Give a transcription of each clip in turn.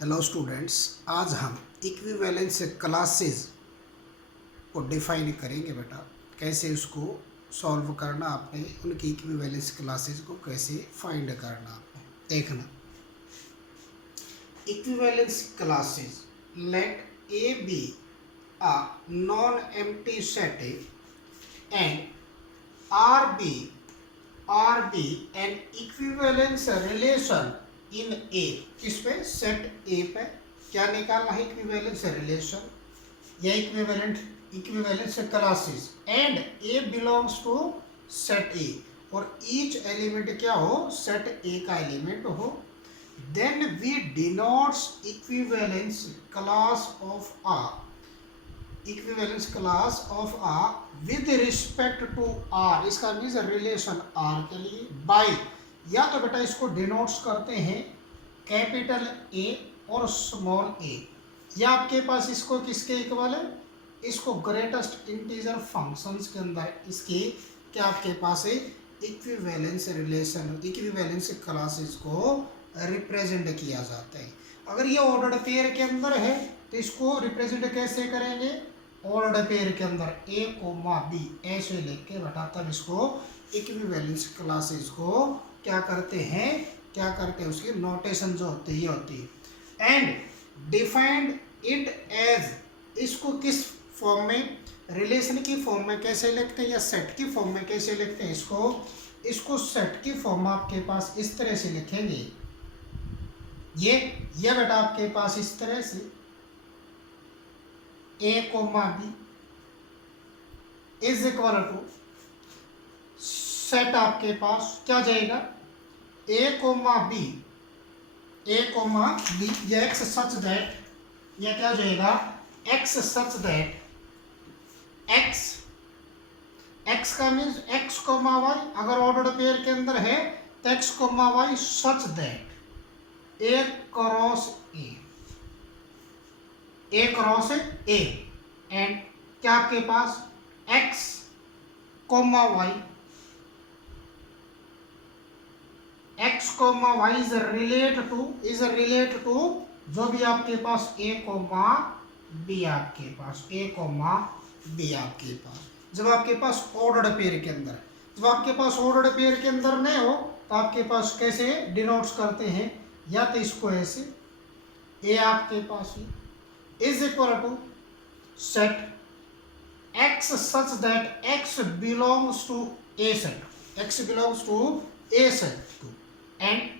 Hello students, आज हम equivalence classes को डिफाइन करेंगे बेटा। कैसे उसको सॉल्व करना, आपने उनकी इक्विवेलेंस क्लासेस को कैसे फाइंड करना आपने देखना। Equivalence classes, let A be a non empty set and R be an equivalence relation in A. किस पे? सेट ए पे। क्या निकालना है? इक्विवेलेंस रिलेशन या equivalence classes and A belongs to set A, और ईच एलिमेंट क्या हो? सेट ए का एलिमेंट हो। Then we denotes equivalence class of a, equivalence class of a with respect to R. इसका मीन्स रिलेशन आर के लिए bye, या तो बेटा इसको डिनोट्स करते हैं कैपिटल ए और स्मॉल ए, या आपके पास इसको किसके इक्वल है? इसको ग्रेटेस्ट इंटीजर फंक्शंस के अंदर इसकी क्या आपके पास है? इक्विवेलेंस रिलेशन, इक्विवेलेंस क्लासेस को रिप्रेजेंट किया जाता है। अगर ये ऑर्डर्ड पेयर के अंदर है तो इसको रिप्रेजेंट कैसे करेंगे? ऑर्डर्ड पेयर के अंदर ए कोमा बी ऐसे लेके बेटा तब इसको इक्विवेलेंस क्लासेस को क्या करते हैं? क्या करते हैं? उसकी नोटेशन जो होती है होती है। एंड डिफाइंड इट एज, इसको किस फॉर्म में? रिलेशन की फॉर्म में कैसे लिखते हैं या सेट की फॉर्म में कैसे लिखते हैं? इसको सेट की फॉर्म में आपके पास इस तरह से लिखेंगे। ये बेटा आपके पास इस तरह से A comma B is equal to set आपके पास क्या जाएगा? A comma B, A comma B, या एक्स सच दैट, या क्या जाएगा? एक्स सच दैट, एक्स का मीन्स एक्स कोमा वाई, अगर ऑर्डर्ड पेयर के अंदर है तो X comma Y such that A cross A, A cross A, and क्या आपके पास? X comma Y, X comma Y is relate to जो भी आपके पास ए कोमा बी, आपके पास ए कोमा बी आपके पास, जब आपके पास ऑर्डर्ड पेयर के अंदर। जब आपके पास ऑर्डर्ड पेयर के अंदर नहीं हो तो आपके पास कैसे डिनोट्स करते हैं? या तो इसको ऐसे, ए आपके पास is equal to set X such that X belongs to A set, X belongs to A set, and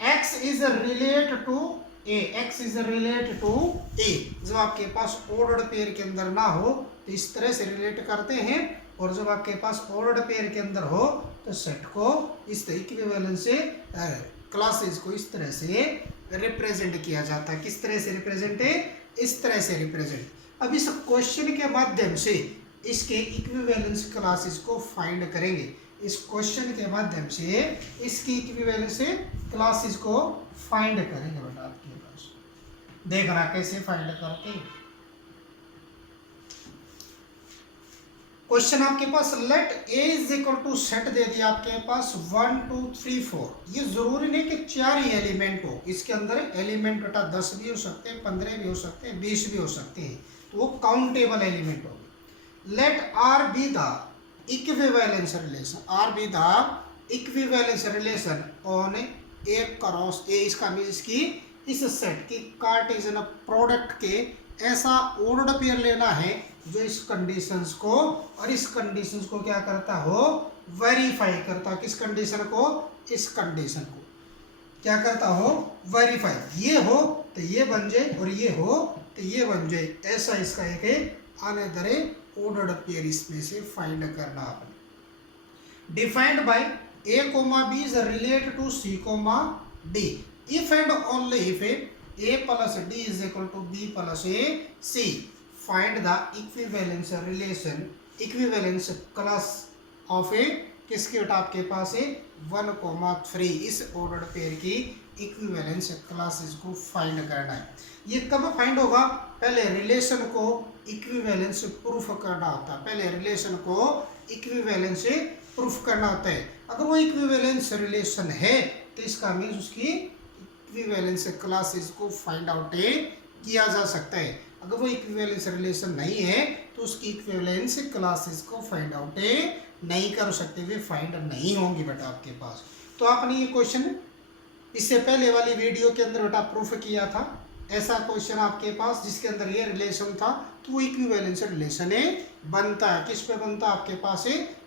x is relate to a, x is relate to a। जब आपके पास ऑर्डर्ड पेयर के अंदर ना हो तो इस तरह से रिलेट करते हैं, और जब आपके पास ऑर्डर्ड पेयर के अंदर हो तो सेट को इस इक्विवेलेंस से क्लासेस को इस तरह से रिप्रेजेंट किया जाता है। किस तरह से रिप्रेजेंट है? इस तरह से रिप्रेजेंट। अब इस क्वेश्चन के माध्यम से इसके इक्विवेलेंस क्लासेस को फाइंड करेंगे। इस क्वेश्चन के माध्यम से इसकी इक्विवेलेंस क्लासेस को फाइंड करेंगे बेटा। आपके पास देखना कैसे फाइंड करते हैं। क्वेश्चन आपके पास let A is equal to set दे दिया आपके पास 1 2 3 4। ये जरूरी नहीं कि 4 ही एलिमेंट हो, इसके अंदर एलिमेंट बेटा 10 भी हो सकते हैं, 15 भी हो सकते हैं, 20 भी हो सकते हैं, तो वो काउंटेबल एलिमेंट होगी। Let R be the equivalence relation, R be the equivalence relation on A cross A. इसका मीन इसकी इस सेट की कार्टेशियन प्रोडक्ट के ऐसा ऑर्डर्ड पेयर लेना है जो इस कंडीशंस को और इस कंडीशंस को क्या करता हो? वेरीफाई करता। किस कंडीशन को? इस कंडीशन को क्या करता हो? वेरीफाई। ये हो तो ये बन जाए और ये हो तो ये बन जाए, ऐसा इसका एक अनदर ऑर्डर्ड पेयर इसमें से फाइंड करना आपने। Defined by A comma B is relate to C comma D if and only if A plus D is equal to B plus A C. Find the equivalence relation, equivalence class of A, किसके बेटा आपके पास है 1,3। इस ordered pair की equivalence classes को find करना है। ये कब फाइंड होगा? पहले रिलेशन को इक्विवेलेंस प्रूफ करना होता है। पहले रिलेशन को इक्विवेलेंस से प्रूफ करना होता है। अगर वो इक्विवेलेंस रिलेशन है तो इसका मीन्स उसकी इक्विवेलेंस क्लासेस को फाइंड आउट किया जा सकता है। अगर वो इक्विवेलेंस रिलेशन नहीं है तो उसकी इक्विवेलेंस क्लासेस को फाइंड आउट नहीं कर सकते, वे फाइंड नहीं होंगी बेटा आपके पास। तो आपने ये क्वेश्चन इससे पहले वाली वीडियो के अंदर बेटा प्रूफ किया था। ऐसा क्वेश्चन आपके पास जिसके अंदर ये रिलेशन था तो वो इक्विवेलेंस रिलेशन बनता है। किस पे बनता है आपके पास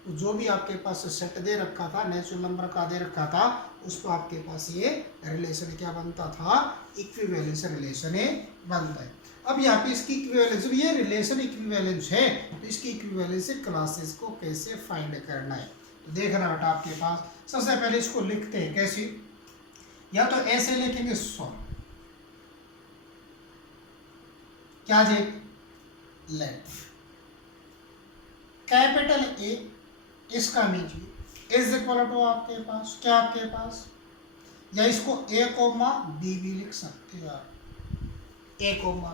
जो भी आपके पास सेट दे रखा था, नेचुरल नंबर का दे रखा था, उस पर आपके पास ये रिलेशन क्या बनता था, इक्विवेलेंस रिलेशन बनता है। अब यहाँ पे इसकी इक्विवेलेंस, ये रिलेशन इक्विवेलेंस है तो इसकी इक्विवेलेंस क्लासेस को कैसे फाइंड करना है तो देखना बेटा आपके पास। सबसे पहले इसको लिखते हैं कैसे, या तो ऐसे लिखेंगे सॉल्व, क्या जे लेट कैपिटल ए, इसका मीजिए इज इक्वल टू आपके पास क्या, आपके पास, या इसको ए कोमा बी भी लिख सकते हो आप, ए कोमा,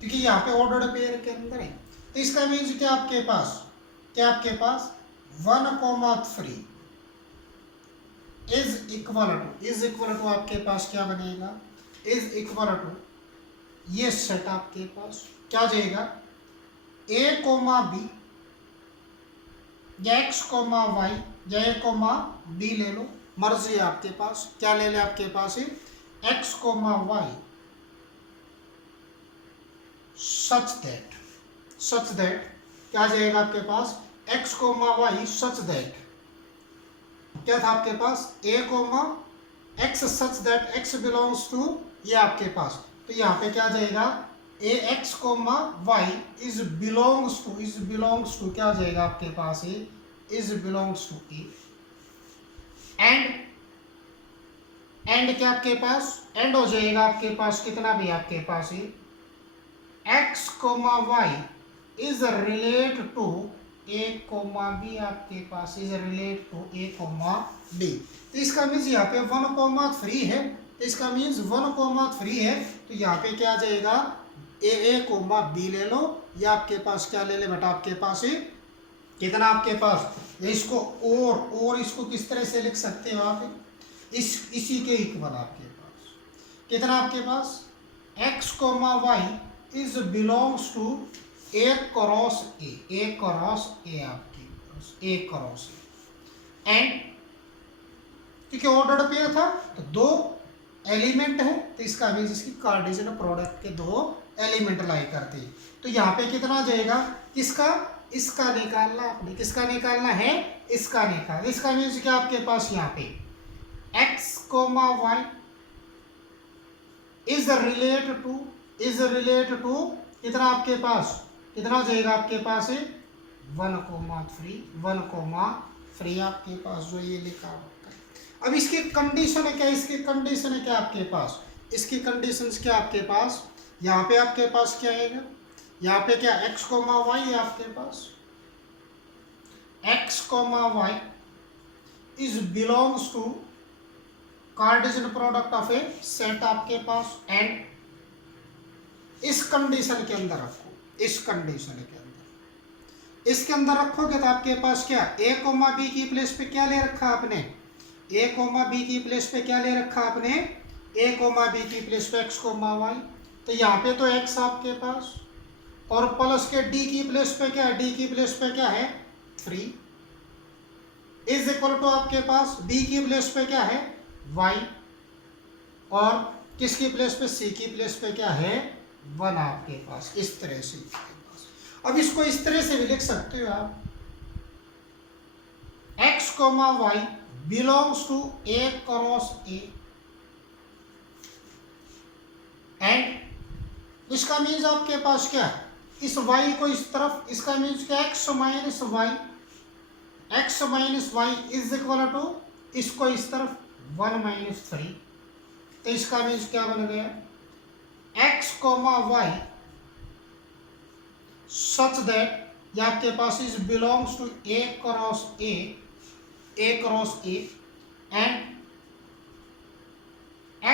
क्योंकि यहाँ पे ऑर्डर्ड पेयर के अंदर है। तो इसका मीन्स क्या आपके पास, क्या आपके पास 1,3 इज इक्वल टू आपके पास क्या बनेगा, इज इक्वल टू ये सेट आपके पास क्या जाएगा, ए कोमा बी या एक्स कोमा वाई या ए कोमा बी ले लो, मर्जी है आपके पास, क्या ले ले आपके पास है X comma Y such that क्या जाएगा आपके पास, X comma Y such that क्या था आपके पास, A comma X such that X belongs to ये आपके पास। तो यहाँ पे क्या जाएगा, A X comma Y is belongs to क्या जाएगा आपके पास है, is belongs to A, and क्या आपके पास एंड हो जाएगा आपके पास कितना भी आपके पास है, X comma Y is relate to A comma B आपके पास, is relate to A comma B. तो इसका मीन्स यहाँ पे 1,3 है, तो इसका मीन्स 1,3 है, तो यहाँ पे क्या आ जाएगा, ए कोमा बी ले लो, या आपके पास क्या ले ले बेटा आपके पास है कितना आपके पास, इसको और इसको किस तरह से लिख सकते हो आप, इसी के इक्वल आपके पास कितना आपके पास, X comma Y is belongs to A cross A आपके पास, ए क्रॉस ए, एंड क्योंकि ऑर्डर्ड पेयर था तो 2 एलिमेंट है, तो इसका मीन्स इसकी कार्टेशियन प्रोडक्ट के 2 एलिमेंट लाई करते हैं। तो यहाँ पे कितना जाएगा, किसका, इसका निकालना आपने, किसका निकालना है, इसका निकाल, इसका मीन्स क्या आपके पास यहाँ पे X comma Y is relate to कितना आपके पास, कितना जाएगा आपके पास है 1,3 आपके पास जो ये लिखा होता है। अब इसकी कंडीशन है क्या, इसकी कंडीशन है क्या आपके पास, इसकी कंडीशंस क्या आपके पास, यहाँ पे आपके पास क्या आएगा, यहाँ पे क्या एक्स कोमा वाई है आपके पास, X comma Y is belongs to Cartesian product of A set आपके पास, एंड इस कंडीशन के अंदर रखो, इस कंडीशन के अंदर, इसके अंदर रखोगे तो आपके पास क्या, ए कोमा बी की प्लेस पे क्या ले रखा आपने, ए कोमा बी की प्लेस पे क्या ले रखा आपने, ए कोमा बी की प्लेस पे एक्स कोमा वाई, तो यहाँ पे तो एक्स आपके पास, और प्लस के डी की प्लेस पे क्या है, डी की प्लेस पे क्या है 3, इज इक्वल टू आपके पास बी की प्लेस पे क्या है y, और किसकी प्लेस पे, सी की प्लेस पे क्या है 1 आपके पास, इस तरह से आपके पास। अब इसको इस तरह से भी लिख सकते हो आप, x comma Y belongs to A cross A, and इसका मीन्स आपके पास क्या, इस y को इस तरफ, इसका मीन्स क्या x minus Y is equal to इसको इस तरफ 1-3, तो इसका मीन्स क्या बन गया, x comma Y such that ये आपके पास is belongs to A cross A, and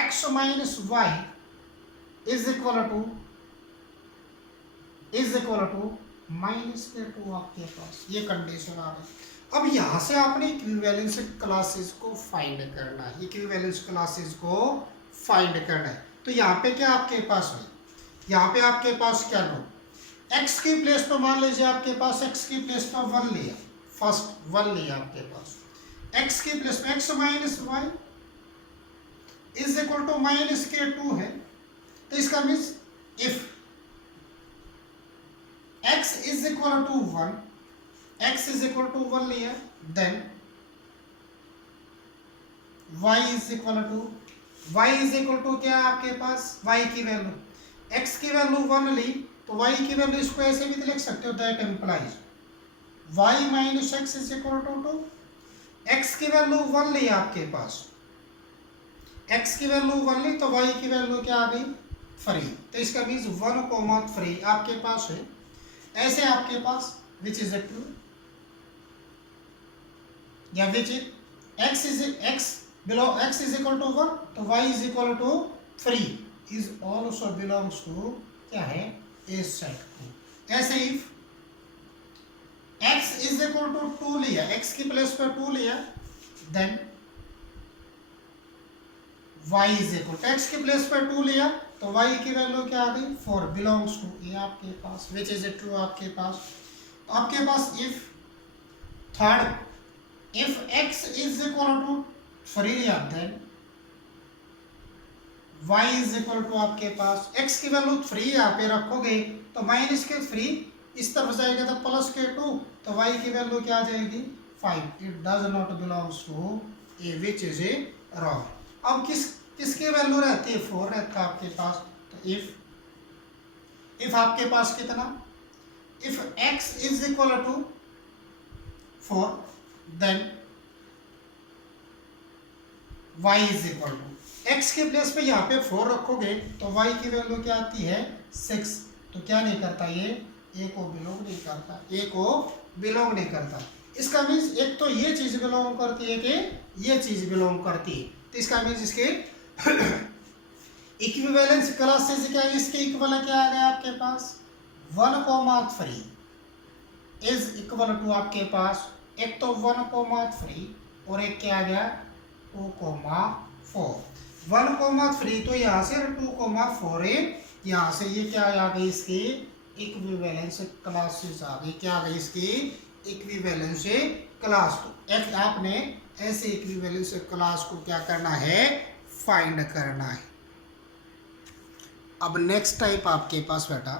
x minus Y is equal to -2 आपके पास, ये कंडीशन आ गई। अब यहाँ से आपने इक्विवेलेंस क्लासेस को फाइंड करना है, इक्विवेलेंस क्लासेस को फाइंड करना है। तो यहाँ पे क्या आपके पास है, यहाँ पे आपके पास क्या लो, x की प्लेस पे मान लीजिए आपके पास x की प्लेस पे 1 लिया, फर्स्ट 1 लिया आपके पास, x की प्लेस पे x minus Y is equal to minus के 2 है। तो इसका means if x is equal to 1, x is equal to 1 लिया, then y is equal to क्या आपके पास, y की वैल्यू, x की वैल्यू 1 ली तो y की वैल्यू इसको ऐसे भी लिख सकते हो, that implies y minus X is equal to 2। x की वैल्यू 1 ली आपके पास, x की वैल्यू 1 ली तो y की वैल्यू क्या आ गई 3। तो इसका मीन्स 1,3 आपके पास है। ऐसे आपके पास विच इज ट्रू या which is x is equal to 1 तो y is equal to 3 is also belongs to क्या है, ए सेट। ऐसे if x is equal to 2 लिया, x की प्लेस पर 2 लिया, then y is equal to x की प्लेस पर 2 लिया तो y की वैल्यू क्या आ गई 4 बिलोंग्स टू ए आपके पास, विच इज ट्रू आपके पास। तो आपके पास if third if x is equal to 3 लिया, then y is equal to आपके पास x की वैल्यू 3 यहाँ पे रखोगे तो माइनस के 3 इस तरफ जाएगा तो प्लस के 2 तो y की वैल्यू क्या आ जाएगी 5। It does not belongs to A, which is a wrong. अब किसकी वैल्यू रहती है 4 रहता है आपके पास। तो इफ आपके पास कितना, if x is equal to 4 then y is equal to, x के प्लेस पे यहाँ पे 4 रखोगे तो y की वैल्यू क्या आती है 6। तो क्या नहीं करता ये a को बिलोंग नहीं करता, a को बिलोंग नहीं करता। इसका मीन्स एक तो ये चीज बिलोंग करती है कि ये चीज बिलोंग करती है। तो इसका मीन्स इसके इक्विवेलेंस क्लासेस क्या है, इसके इक्वल क्या आ गया आपके पास 1,3 इज इक्वल टू आपके पास एक तो 1,3 और एक क्या आ गया 2,4। 1,3 तो यहाँ से 2,4 है, यहाँ से ये क्या आ गई इसकी इक्विवेलेंस क्लासेस आ गई, क्या आ गई इसकी इक्विवेलेंस क्लास। तो एक आपने ऐसे इक्विवेलेंस क्लास को क्या करना है फाइंड करना है। अब नेक्स्ट टाइप आपके पास बेटा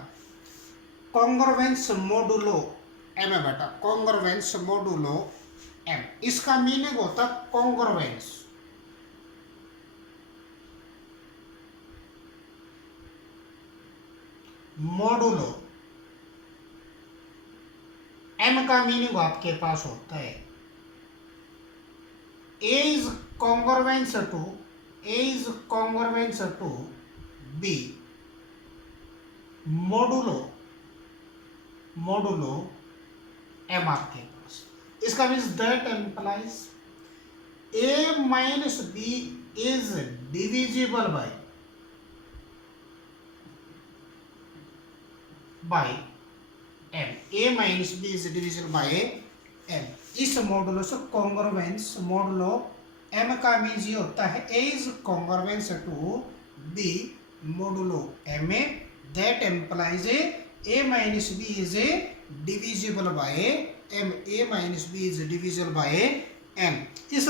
कॉन्ग्रुएंस मोडुलो एम है बेटा, कॉन्ग्रुएंस मोडुलो एम। इसका मीनिंग होता है कॉन्ग्रुएंस, मोडुलो एम का मीनिंग आपके पास होता है A is congruence to B modulo M आपके पास। इसका means that implies A minus B is divisible by M, A minus B is divisible by M. इस मोडुलो से कॉन्ग्रुएंस मोडुलो एम का मीन्स ये होता है A is congruence to B modulo M A, that implies A minus B is divisible by M, A minus B is divisible by M. इस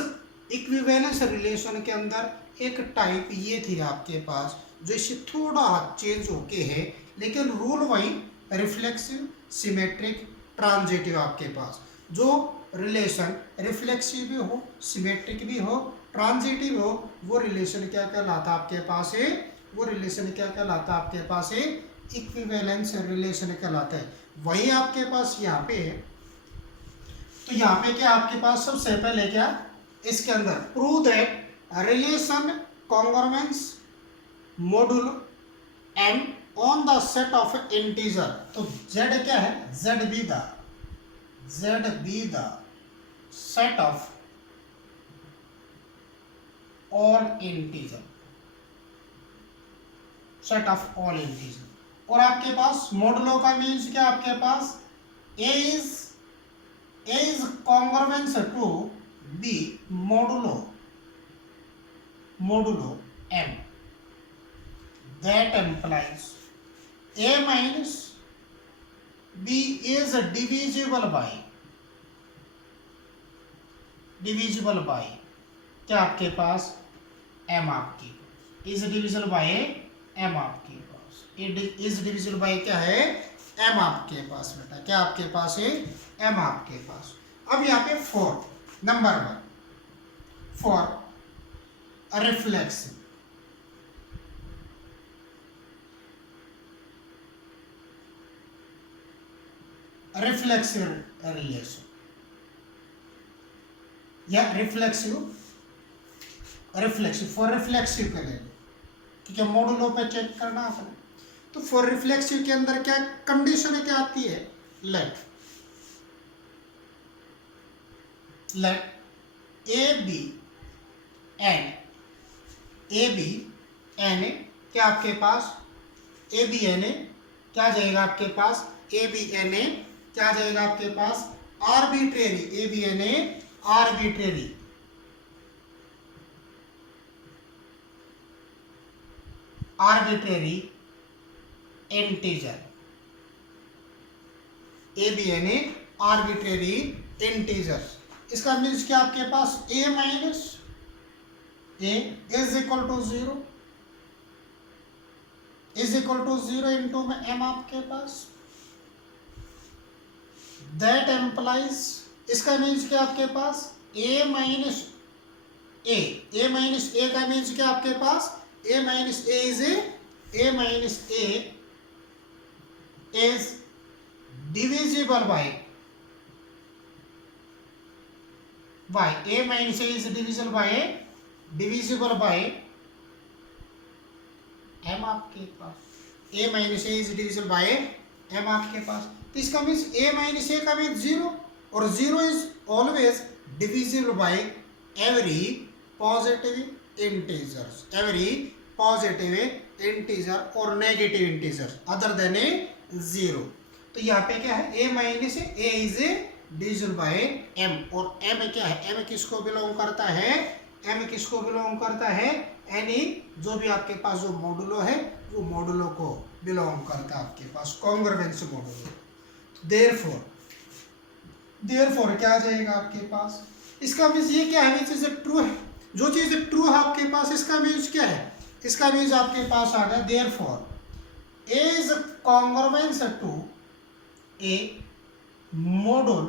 equivalence relation के अंदर एक type ये थी आपके पास जो इससे थोड़ा चेंज होके है, लेकिन रूल वही रिफ्लेक्सिव सिमेट्रिक ट्रांजिटिव आपके पास। जो रिलेशन रिफ्लेक्सिव भी हो सिमेट्रिक भी हो ट्रांजिटिव हो वो रिलेशन क्या कहलाता आपके पास है, वो रिलेशन क्या कहलाता आपके पास है इक्विवेलेंस रिलेशन कहलाता है। वही आपके पास यहाँ पे है। तो यहाँ पे क्या आपके पास सबसे पहले क्या इसके अंदर prove that relation congruence modulo M on the set of integer. तो z क्या है, z be the set of all integer, set of all integer. और आपके पास मोडुलो का मीन्स क्या आपके पास a is congruence to b modulo m। that implies a minus b is divisible by क्या आपके पास m आपके is divisible by m आपके पास it is divisible by क्या है m आपके पास बेटा क्या आपके पास है m आपके पास। अब यहाँ पे 4 नंबर 1 फॉर रिफ्लेक्सिव रिलेशन या रिफ्लेक्सिव फॉर रिफ्लेक्सिव के लिए ठीक है मॉडुलो पे चेक करना आपने। तो फॉर रिफ्लेक्सिव के अंदर क्या कंडीशन क्या आती है लेट ए बी एन क्या आपके पास ए बी एन ए क्या जाएगा आपके पास ए बी एन ए क्या जाएगा आपके पास arbitrary A B an A arbitrary integer A B an A arbitrary integer. इसका मीन्स क्या आपके पास a minus a is equal to 0 into में m आपके पास दैट एम्प्लाइज इसका मीन्स क्या आपके पास a माइनस a का मीन्स क्या आपके पास a minus a is divisible by a minus a is divisible by m आपके पास a minus a is divisible by m आपके पास। तो इसका मीन्स a minus a का मीन्स 0 और 0 is always divisible by every positive integer or negative integer other than a 0। तो यहाँ पे क्या है a minus a is a division bye m और m क्या है m किसको बिलोंग करता है एनी जो भी आपके पास जो मॉडुलो है वो मॉडुलो को बिलोंग करता है आपके पास कॉन्ग्रुएंस मॉडुलो। देयरफॉर क्या आ जाएगा आपके पास इसका मीन्स ये क्या है चीज ट्रू है जो चीज ट्रू है आपके पास इसका मीन्स क्या है इसका मीन्स आपके पास आ गया therefore a is congruence to a modulo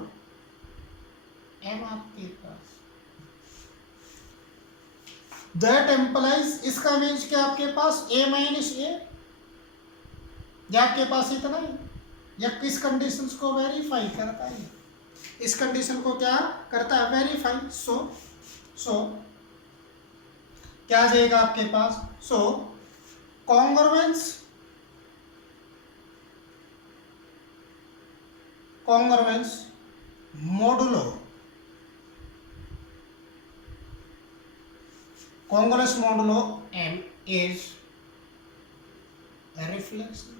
m आपके पास दैट एम्प्लाइज इसका मीन्स क्या आपके पास a माइनस a या आपके पास इतना ही या किस कंडीशंस को वेरीफाई करता है इस कंडीशन को क्या करता है वेरीफाई। सो क्या जाएगा आपके पास so congruence modulo m is a reflexive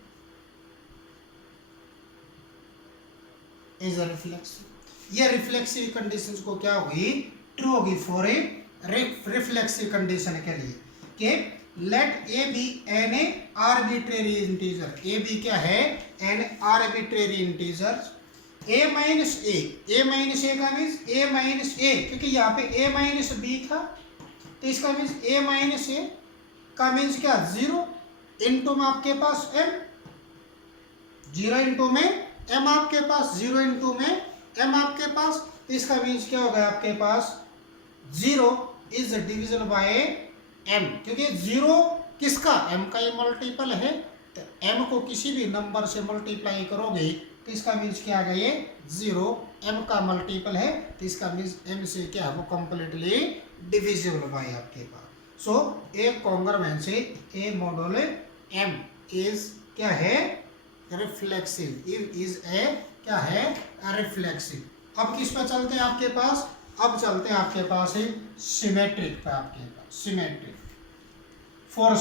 ये रिफ्लेक्सिव कंडीशंस को क्या होगी ट्रू होगी फॉर ए रिफ्लेक्सिव कंडीशन के लिए कि let A B an A arbitrary integer A B क्या है an arbitrary integer a minus A का मीन्स a माइनस ए क्योंकि यहाँ पे a माइनस बी था तो इसका मीन्स a माइनस ए का मीन्स क्या 0 इंटू में आपके पास m 0 इंटू में m आपके पास 0 इंटू में m आपके पास तो इसका मीन्स क्या होगा आपके पास 0 इज डिविजन बाय m क्योंकि 0 किसका m का ये मल्टीपल है तो m को किसी भी नंबर से मल्टीप्लाई करोगे तो इसका मीन्स क्या आ गया ये 0 m का मल्टीपल है तो इसका मीन्स m से क्या है वो कंप्लीटली डिविजिबल बाय आपके पास। So A congruence A modulo m is क्या है रिफ्लेक्सिव इज ए क्या है रिफ्लेक्सिव। अब किस पे चलते हैं आपके पास अब चलते हैं आपके पास सिमेट्रिक पे आपके पास सिमेट्रिक फॉर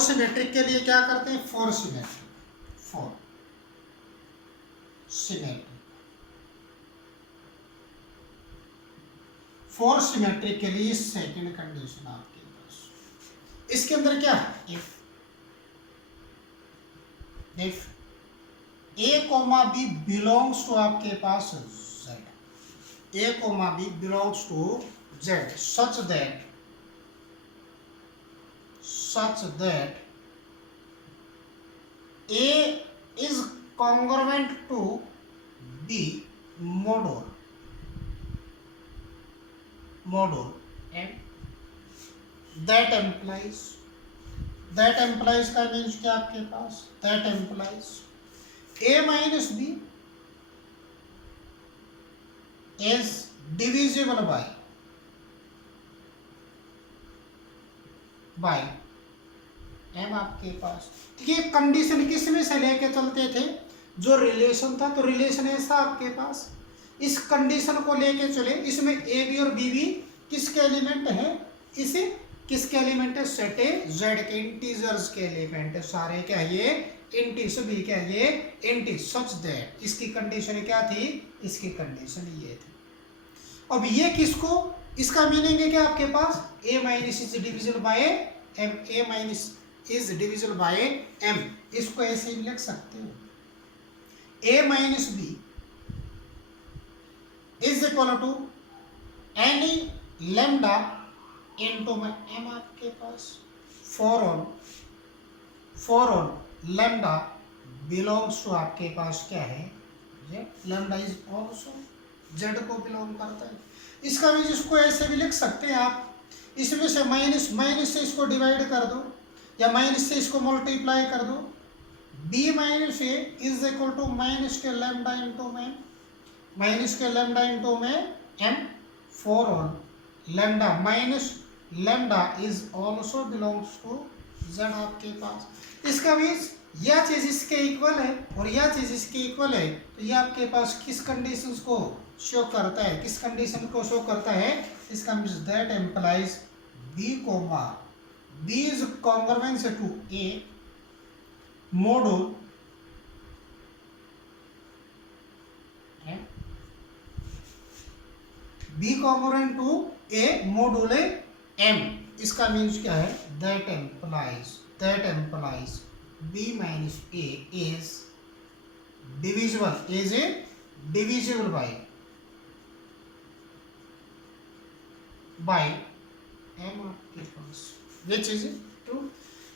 सिमेट्रिक के लिए क्या करते हैं फॉर सिमेट्रिक के लिए सेकंड कंडीशन आपके पास इसके अंदर क्या है, if A comma B belongs to आपके पास Z, A comma B belongs to Z such that A is congruent to B module and that implies का मीन्स क्या आपके पास, that implies A minus B is divisible by M आपके पास। ये condition किस में से लेके चलते थे, जो रिलेशन था, तो रिलेशन ऐसा आपके पास, इस कंडीशन को लेके चले, इसमें ए बी और बी भी किसके एलिमेंट है, इसे किसके एलिमेंट है, सेट ए जेड के इंटीजर्स के एलिमेंट है सारे, क्या ये इंटी, सभी क्या ये इंटी, सच दैट इसकी कंडीशन क्या थी, इसकी कंडीशन ये थी। अब ये किसको, इसका मीनिंग है क्या आपके पास, A minus is divisible by M, A minus is divisible by M, इसको ऐसे भी लिख सकते हो, a minus b is equal to any lambda into में m आपके पास, for on lambda belongs to आपके पास क्या है, ये lambda is also z को बिलोंग करता है। इसका भी इसको ऐसे भी लिख सकते हैं आप, इसमें से माइनस से इसको डिवाइड कर दो या माइनस से इसको मल्टीप्लाई कर दो, b minus A is equal to minus के लैम्डा इंटू में, माइनस के लैम्डा इंटू में m, for on lambda minus lambda is also belongs to z आपके पास। इसका मीन्स यह चीज इसके इक्वल है और यह चीज इसके इक्वल है, तो ये आपके पास किस कंडीशंस को शो करता है, किस कंडीशन को शो करता है, इसका means that implies b comma b is congruent to a module b congruent to a module m, इसका मीन्स क्या है, that implies b minus a is divisible by m आपके पास, ये चीज ट्रू,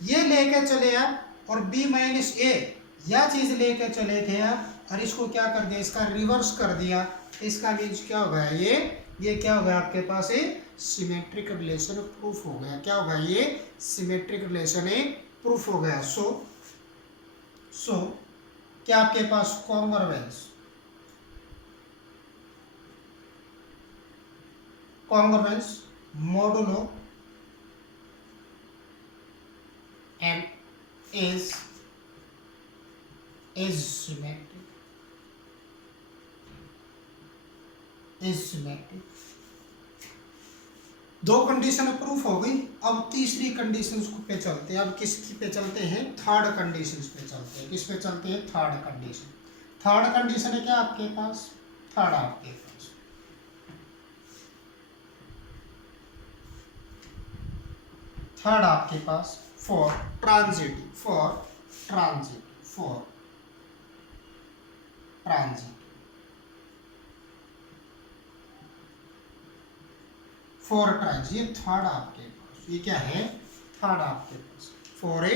ये लेके चले आप, और b माइनस ए यह चीज लेकर चले थे आप और इसको क्या कर दिया, इसका रिवर्स कर दिया, इसका मीन्स क्या हो गया, ये क्या हो गया आपके पास, सिमेट्रिक रिलेशन प्रूफ हो गया, क्या होगा, ये सिमेट्रिक रिलेशन प्रूफ हो गया। सो क्या आपके पास congruence modulo M is symmetric। दो कंडीशन प्रूफ हो गई, अब तीसरी कंडीशन पे चलते हैं, अब किसकी पे चलते हैं, थर्ड कंडीशन पे चलते हैं, किस पे चलते हैं, थर्ड कंडीशन है क्या आपके पास, थर्ड आपके पास for transitive ये थर्ड आपके पास, ये क्या है, थर्ड आपके पास फॉर ए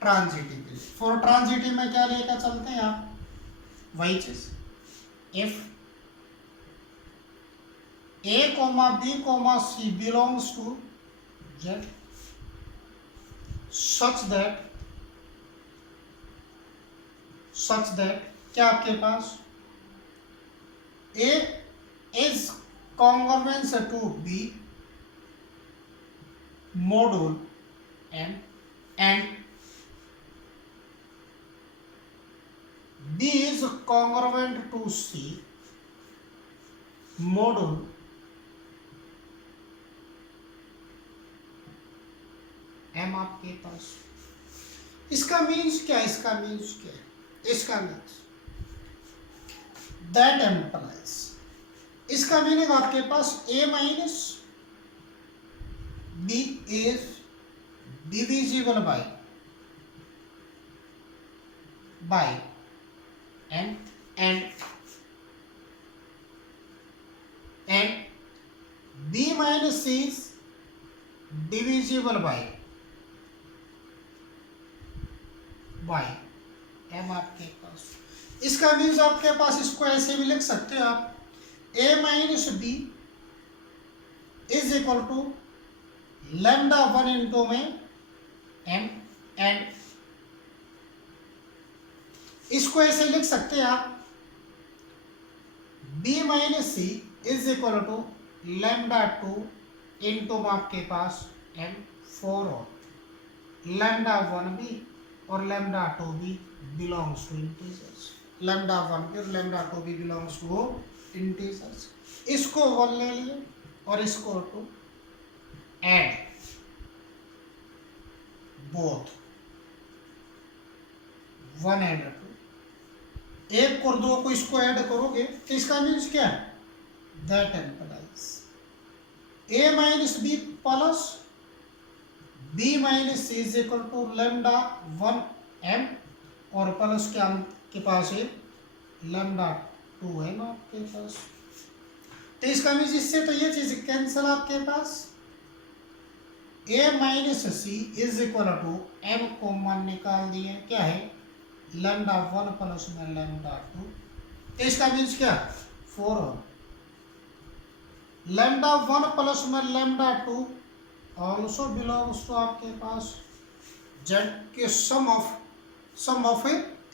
ट्रांजिटिव में क्या लेकर चलते हैं आप, वही चीज, if a, b, c belongs to z such that क्या आपके पास A is congruent to B module M and B is congruent to C module M आपके पास। इसका मीन्स क्या, दैट एम्प्लाइज, इसका मीनिंग आपके पास A minus B is divisible by and B minus C is divisible by M आपके पास। इसका मीन्स आपके पास इसको ऐसे भी लिख सकते हो आप, A minus B is equal to lambda 1 into में एम, एंड इसको ऐसे लिख सकते हैं आप, B minus C is equal to lambda 2 into आपके पास एम 4, और लैम्डा 1 भी और लैम्डा 2 भी बिलोंग्स टू इंटीजर्स, लैम्डा 1 भी और लैम्डा 2 भी बिलोंग्स टू इंटीजर्स। इसको 1 ले लिए और इसको 2, एड बोथ 1 एंड 2, 1 और 2 को इसको ऐड करोगे तो इसका मीन्स क्या है, that implies A minus B plus B minus C is equal to lambda 1 M, और प्लस क्या आपके पास है, लैम्डा 2 है ना आपके पास। तो इसका मीन्स इससे तो ये चीज कैंसिल आपके पास, A minus C is equal to M common निकाल दिए, क्या है लैम्डा 1 प्लस में लैम्डा 2, तो इसका मीन्स क्या 4, लैम्डा 1 प्लस में लैम्डा 2 ऑल्सो बिलोंग्स टू आपके पास जेड के sum of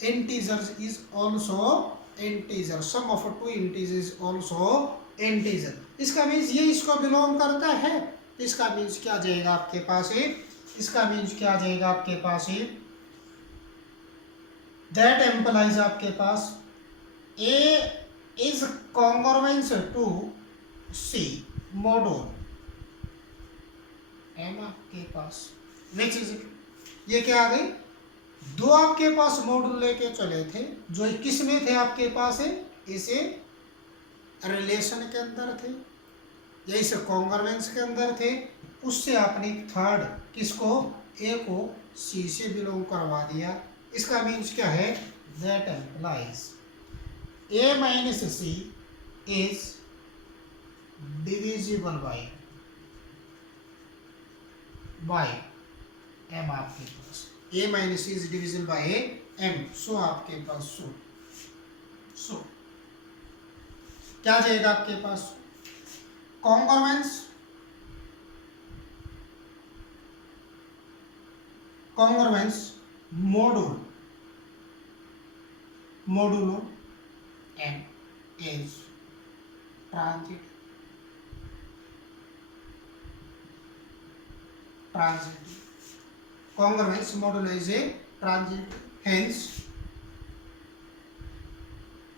integers is also integer, sum of 2 integer is also integer. इसका मीन्स ये इसको बिलोंग करता है, इसका मीन्स क्या जाएगा आपके पास है, इसका मीन्स क्या जाएगा आपके पास है, दैट एम्प्लाइज आपके पास A is congruence to C module M आपके पास, विच इज ये क्या आ गई, 2 आपके पास मॉड्यूल लेके चले थे जो किस में थे आपके पास है, इसे रिलेशन के अंदर थे या इसे कॉन्ग्रुएंस के अंदर थे, उससे आपने थर्ड किसको, ए को सी से बिलोंग करवा दिया। इसका मीन्स क्या है, that implies A minus C is divisible by M आपके पास, A minus C is divisible by M, so आपके पास सो क्या जाएगा आपके पास, congruence modulo M is transitive congruence modulo is a transit,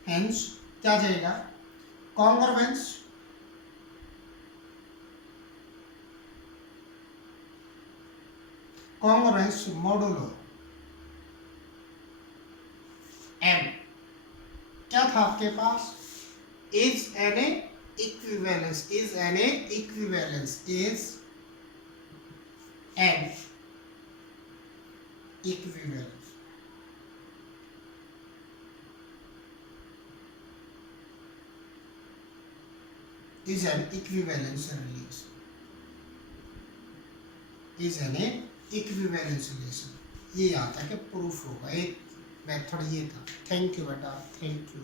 hence क्या जाएगा, congruence modulo m क्या था आपके पास, is an equivalence is an equivalence is an equivalence relation, is an equivalence relation, ये आता है कि प्रूफ होगा, एक मेथड ये था। थैंक यू बेटा, थैंक यू।